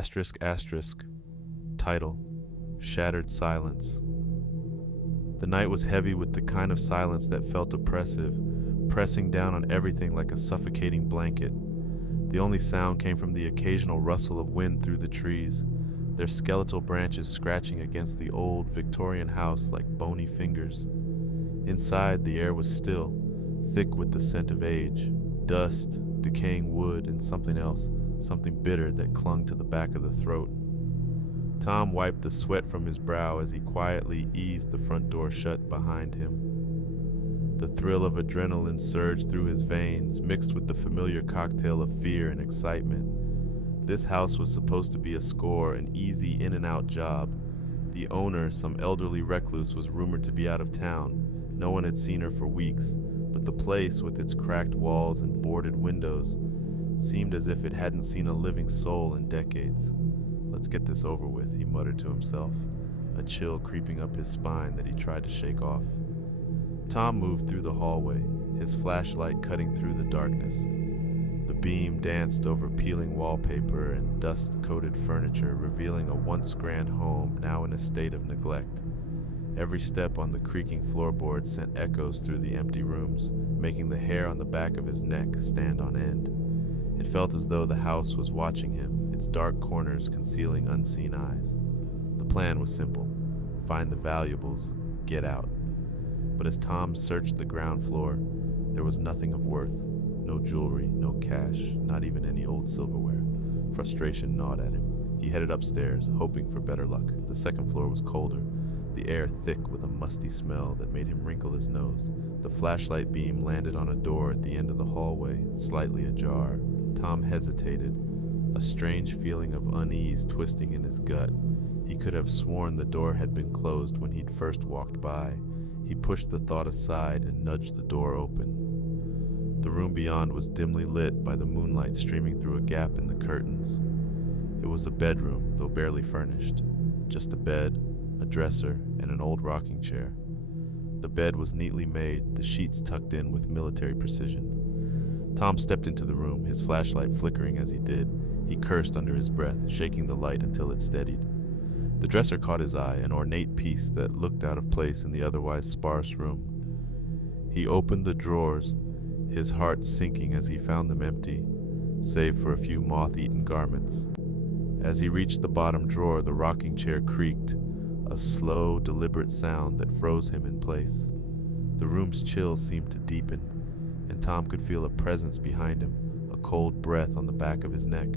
Asterisk, asterisk. Title: Shattered Silence. The night was heavy with the kind of silence that felt oppressive, pressing down on everything like a suffocating blanket. The only sound came from the occasional rustle of wind through the trees, their skeletal branches scratching against the old Victorian house like bony fingers. Inside, the air was still, thick with the scent of age, dust, decaying wood, and something else, something bitter that clung to the back of the throat. Tom wiped the sweat from his brow as he quietly eased the front door shut behind him. The thrill of adrenaline surged through his veins, mixed with the familiar cocktail of fear and excitement. This house was supposed to be a score, an easy in-and-out job. The owner, some elderly recluse, was rumored to be out of town. No one had seen her for weeks, but the place, with its cracked walls and boarded windows, seemed as if it hadn't seen a living soul in decades. "Let's get this over with," he muttered to himself, a chill creeping up his spine that he tried to shake off. Tom moved through the hallway, his flashlight cutting through the darkness. The beam danced over peeling wallpaper and dust-coated furniture, revealing a once grand home now in a state of neglect. Every step on the creaking floorboards sent echoes through the empty rooms, making the hair on the back of his neck stand on end. It felt as though the house was watching him, its dark corners concealing unseen eyes. The plan was simple: find the valuables, get out. But as Tom searched the ground floor, there was nothing of worth. No jewelry, no cash, not even any old silverware. Frustration gnawed at him. He headed upstairs, hoping for better luck. The second floor was colder, the air thick with a musty smell that made him wrinkle his nose. The flashlight beam landed on a door at the end of the hallway, slightly ajar. Tom hesitated, a strange feeling of unease twisting in his gut. He could have sworn the door had been closed when he'd first walked by. He pushed the thought aside and nudged the door open. The room beyond was dimly lit by the moonlight streaming through a gap in the curtains. It was a bedroom, though barely furnished. Just a bed, a dresser, and an old rocking chair. The bed was neatly made, the sheets tucked in with military precision. Tom stepped into the room, his flashlight flickering as he did. He cursed under his breath, shaking the light until it steadied. The dresser caught his eye, an ornate piece that looked out of place in the otherwise sparse room. He opened the drawers, his heart sinking as he found them empty, save for a few moth-eaten garments. As he reached the bottom drawer, the rocking chair creaked, a slow, deliberate sound that froze him in place. The room's chill seemed to deepen, and Tom could feel a presence behind him, a cold breath on the back of his neck.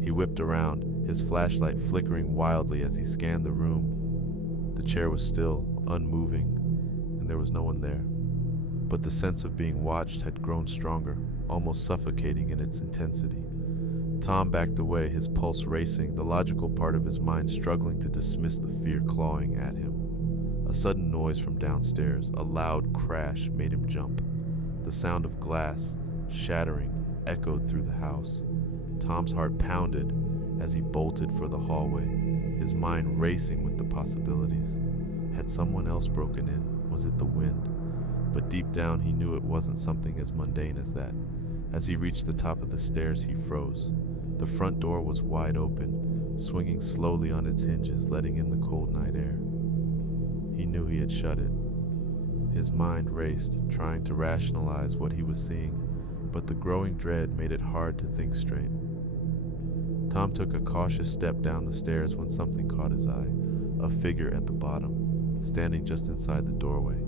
He whipped around, his flashlight flickering wildly as he scanned the room. The chair was still, unmoving, and there was no one there. But the sense of being watched had grown stronger, almost suffocating in its intensity. Tom backed away, his pulse racing, the logical part of his mind struggling to dismiss the fear clawing at him. A sudden noise from downstairs, a loud crash, made him jump. The sound of glass, shattering, echoed through the house. Tom's heart pounded as he bolted for the hallway, his mind racing with the possibilities. Had someone else broken in? Was it the wind? But deep down he knew it wasn't something as mundane as that. As he reached the top of the stairs, he froze. The front door was wide open, swinging slowly on its hinges, letting in the cold night air. He knew he had shut it. His mind raced, trying to rationalize what he was seeing, but the growing dread made it hard to think straight. Tom took a cautious step down the stairs when something caught his eye, a figure at the bottom, standing just inside the doorway.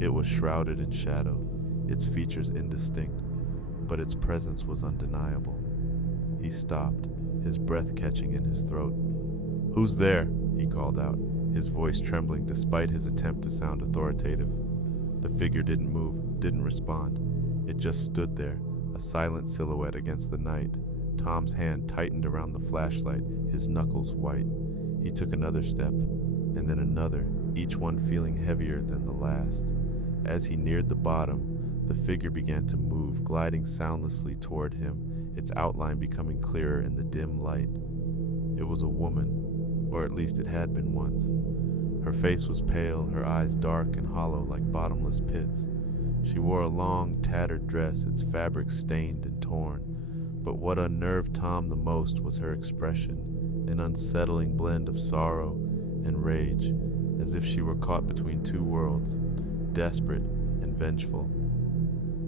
It was shrouded in shadow, its features indistinct, but its presence was undeniable. He stopped, his breath catching in his throat. "Who's there?" he called out, his voice trembling despite his attempt to sound authoritative. The figure didn't move, didn't respond. It just stood there, a silent silhouette against the night. Tom's hand tightened around the flashlight, his knuckles white. He took another step, and then another, each one feeling heavier than the last. As he neared the bottom, the figure began to move, gliding soundlessly toward him, its outline becoming clearer in the dim light. It was a woman, or at least it had been once. Her face was pale, her eyes dark and hollow like bottomless pits. She wore a long, tattered dress, its fabric stained and torn. But what unnerved Tom the most was her expression. an unsettling blend of sorrow and rage, as if she were caught between two worlds, desperate and vengeful.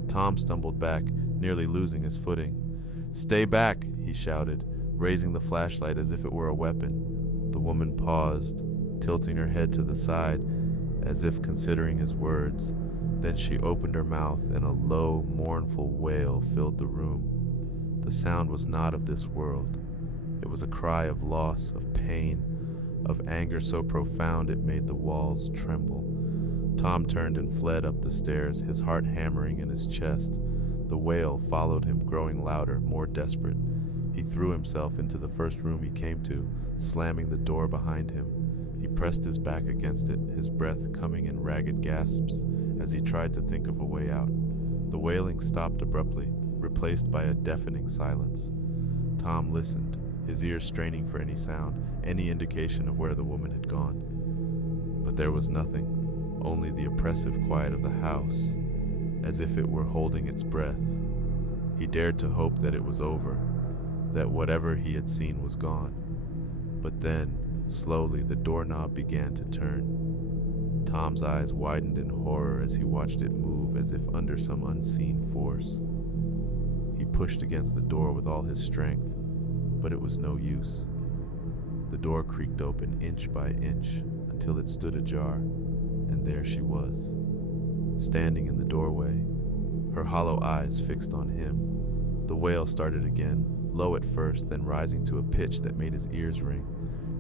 Tom stumbled back, nearly losing his footing. "Stay back," he shouted, raising the flashlight as if it were a weapon. The woman paused, tilting her head to the side, as if considering his words. Then she opened her mouth, and a low, mournful wail filled the room. The sound was not of this world. It was a cry of loss, of pain, of anger so profound it made the walls tremble. Tom turned and fled up the stairs, his heart hammering in his chest. The wail followed him, growing louder, more desperate. He threw himself into the first room he came to, slamming the door behind him. He pressed his back against it, his breath coming in ragged gasps as he tried to think of a way out. The wailing stopped abruptly, replaced by a deafening silence. Tom listened, his ears straining for any sound, any indication of where the woman had gone. But there was nothing, only the oppressive quiet of the house, as if it were holding its breath. He dared to hope that it was over, that whatever he had seen was gone. But then, slowly, the doorknob began to turn. Tom's eyes widened in horror as he watched it move as if under some unseen force. He pushed against the door with all his strength, but it was no use. The door creaked open inch by inch until it stood ajar, and there she was, standing in the doorway, her hollow eyes fixed on him. The wail started again, low at first, then rising to a pitch that made his ears ring.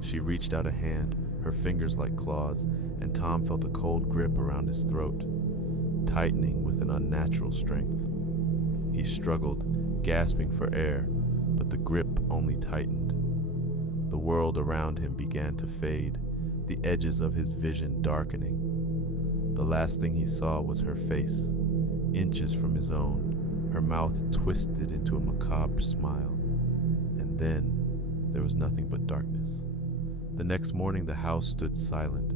She reached out a hand, her fingers like claws, and Tom felt a cold grip around his throat, tightening with an unnatural strength. He struggled, gasping for air, but the grip only tightened. The world around him began to fade, the edges of his vision darkening. The last thing he saw was her face, inches from his own, her mouth twisted into a macabre smile. And then there was nothing but darkness. The next morning the house stood silent,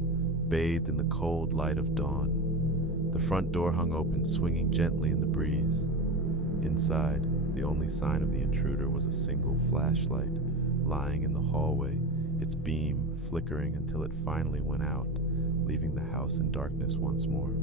bathed in the cold light of dawn. The front door hung open, swinging gently in the breeze. Inside, the only sign of the intruder was a single flashlight lying in the hallway, its beam flickering until it finally went out, leaving the house in darkness once more.